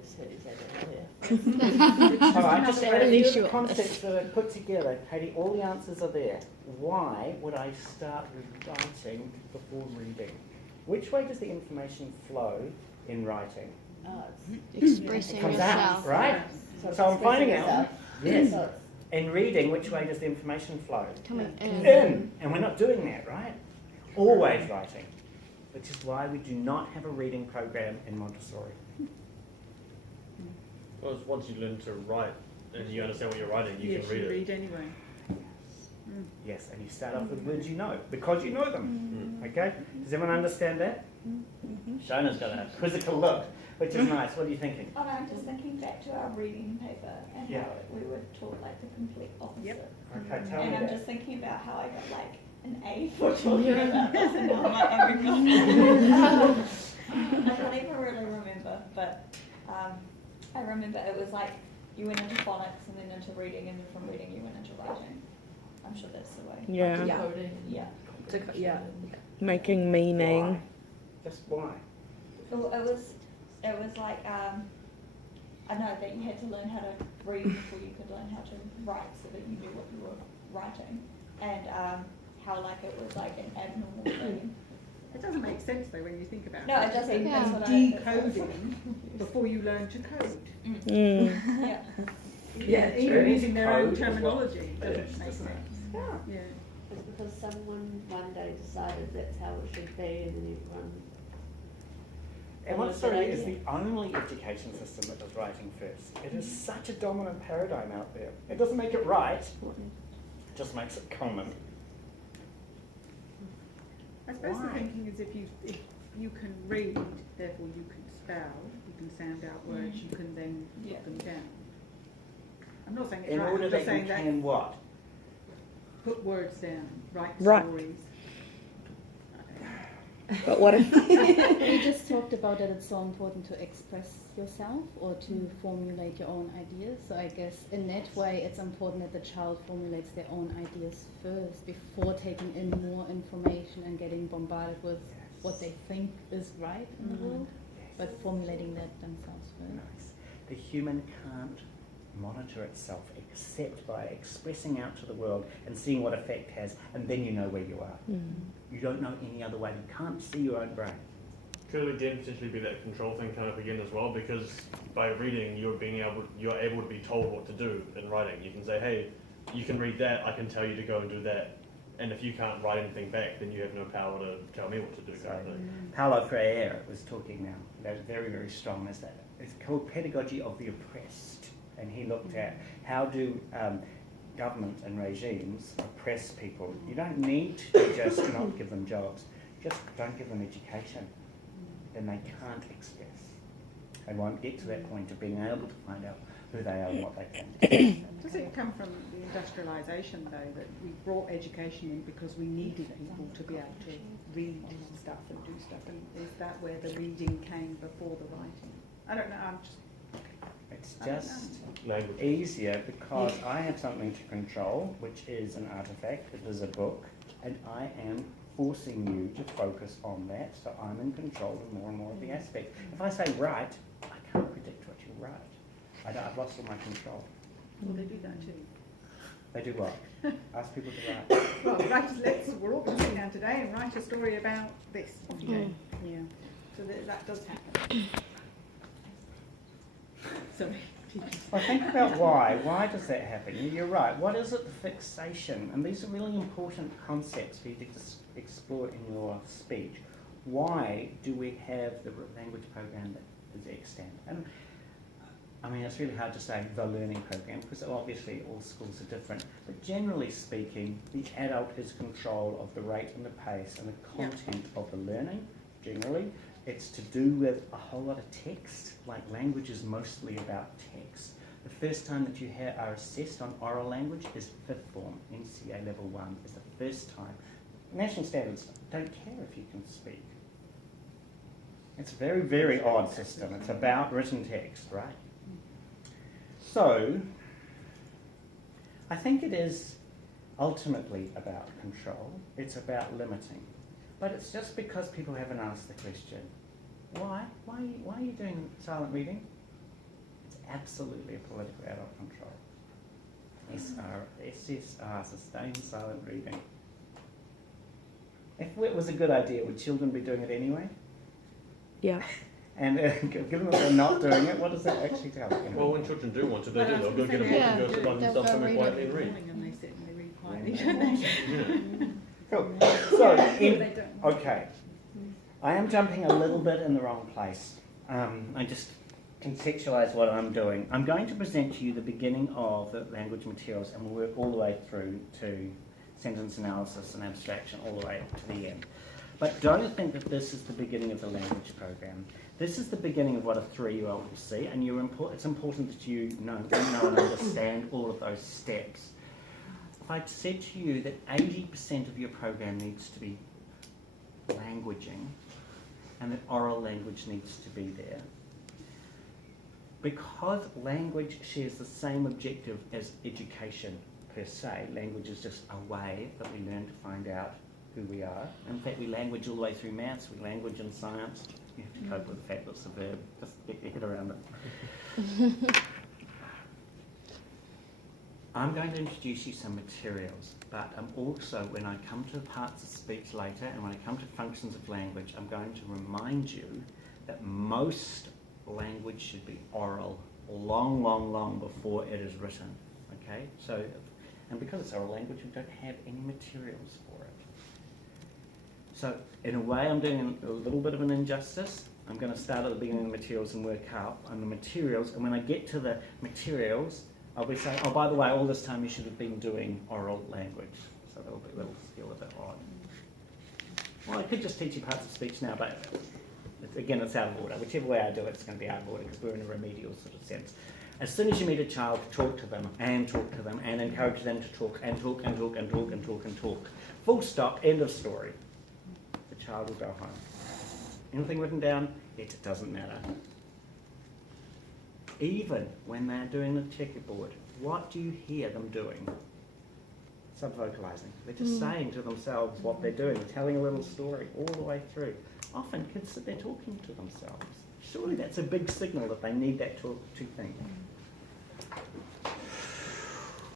case studies I don't know. All right, just add a Really few short. concepts that are put together. Katie, all the answers are there. Why would I start with writing before reading? Which way does the information flow in writing? Expressing Comes yourself. out, right? So So I'm finding out. yourself. Yes. So In reading, which way does the information flow? Coming Yeah. in. In. And we're not doing that, right? Always writing. Which is why we do not have a reading program in Montessori. Well, once you learn to write and you understand what you're writing, you Yes, can read you it. read anyway. Yes, and you start off with words you know, because you know them. Okay? Does everyone understand that? Shona's got a quizzical look, which is nice. What are you thinking? Oh no, I'm just thinking back to our reading paper and Yeah. how we were taught like the complete opposite. Yep. Okay, tell And me I'm that. just thinking about how I got like an A for talking about this and now I'm like, oh my God. I can't even really remember, but I remember it was like you went into phonics and then into reading, and then from reading you went into writing. I'm sure that's the way. Yeah. decoding. Yeah. Yeah. Making meaning. Why? Just why? Well, it was like I know that you had to learn how to read before you could learn how to write, so that you knew what you were writing, and how like it was like an abnormal thing. It doesn't make sense though when you think about No, it. it doesn't. Yeah. That's what I- that's what I- Decoding before you learn to code. Mm. Yeah. Yeah, Even true. using their own Code as well. terminology It doesn't is, make doesn't it? sense. Yeah. Yeah. It's because someone one day decided that's how it should be, and then everyone. And Well, Montessori good is the idea. only education system that does writing first. It is such a dominant paradigm out there. It doesn't make it right, it just makes it common. I suppose the Why? thinking is if you can read, therefore you can spell, you can sound out words, you can then Yeah. put them down. I'm not saying it's In right, order I'm that just you saying that can what? put words down, write Right. stories. But what if You just talked about that it's so important to express yourself or to formulate your own ideas. So I guess in that way it's important that the child formulates their own ideas first before taking in more information and getting bombarded with what they think is right in the world, but formulating that themselves first. Nice. The human can't monitor itself except by expressing out to the world and seeing what effect has, and then you know where you are. You don't know any other way. You can't see your own brain. Could it again potentially be that control thing coming up again as well? Because by reading, you're able to be told what to do in writing. You can say, hey, you can read that, I can tell you to go and do that. And if you can't write anything back, then you have no power to tell me what to do, kind of thing. Paulo Freire was talking now. That's very, very strong. Is that it's called pedagogy of the oppressed, and he looked at how do government and regimes oppress people. You don't need to just not give them jobs. Just don't give them education. Then they can't express. They won't get to that point of being able to find out who they are and what they can do. Does it come from the industrialisation though, that we brought education in because we needed people to be able to read stuff and do stuff, and is that where the reading came before the writing? I don't know, I'm just, It's I don't just Language. easier because I have something to control, which is an artifact, it is a book, and I am forcing you to focus on that, so I'm in control of more and more of the aspects. If I say write, I can't predict what you write. I've lost all my control. well, they do that too. They do what? Ask people to write. Well, we're all going to sit down today and write a story about this. Okay. Yeah. So that does happen. Sorry. Well, think about why. Why does that happen? You're right. What is it, the fixation? And these are really important concepts for you to explore in your speech. Why do we have the language program that is extant? And I mean, it's really hard to say the learning program because obviously all schools are different. But generally speaking, the adult has control of the rate and the pace and the content of the learning, generally. It's to do with a whole lot of text, like language is mostly about text. The first time that you are assessed on oral language is fifth form, NCA level 1 is the first time. National standards don't care if you can speak. It's a very, very odd system. It's about written text, right? So, I think it is ultimately about control. It's about limiting. But it's just because people haven't asked the question, why? Why are you doing silent reading? absolutely a political adult control. SSR, sustained silent reading. If it was a good idea, would children be doing it anyway? Yeah. And given that they're not doing it, what does that actually tell you? Well, when children do want to, they do. They'll go get a book Yeah. and go sit by themselves somewhere quietly and read. And they sit and they read quietly, don't they? Yeah. Cool. So, They don't. okay, I am jumping a little bit in the wrong place. I just contextualise what I'm doing. I'm going to present to you the beginning of the language materials, and we'll work all the way through to sentence analysis and abstraction all the way to the end. But don't think that this is the beginning of the language program. This is the beginning of what a 3-year-old will see, and it's important that you know and understand all of those steps. If I'd said to you that 80% of your program needs to be languaging, and that oral language needs to be there, because language shares the same objective as education per se, language is just a way that we learn to find out who we are. In fact, we language all the way through maths, we language in science. You have to cope with the fact that it's a verb, just get your head around it. I'm going to introduce you some materials, but I'm also, when I come to parts of speech later and when I come to functions of language, I'm going to remind you that most language should be oral long before it is written, okay? So, and because it's oral language, we don't have any materials for it. So, in a way, I'm doing a little bit of an injustice. I'm going to start at the beginning of the materials and work out on the materials, and when I get to the materials, I'll be saying, oh, by the way, all this time you should have been doing oral language. So that'll feel a bit odd. Well, I could just teach you parts of speech now, but again, it's out of order. Whichever way I do it, it's going to be out of order because we're in a remedial sort of sense. As soon as you meet a child, talk to them and encourage them to talk and talk and talk and talk and talk and talk. Full stop, end of story. The child will go home. Anything written down, it doesn't matter. Even when they're doing the checkerboard, what do you hear them doing? Subvocalizing. They're just saying to themselves what they're doing, telling a little story all the way through. Often kids sit there talking to themselves. Surely that's a big signal that they need that to think.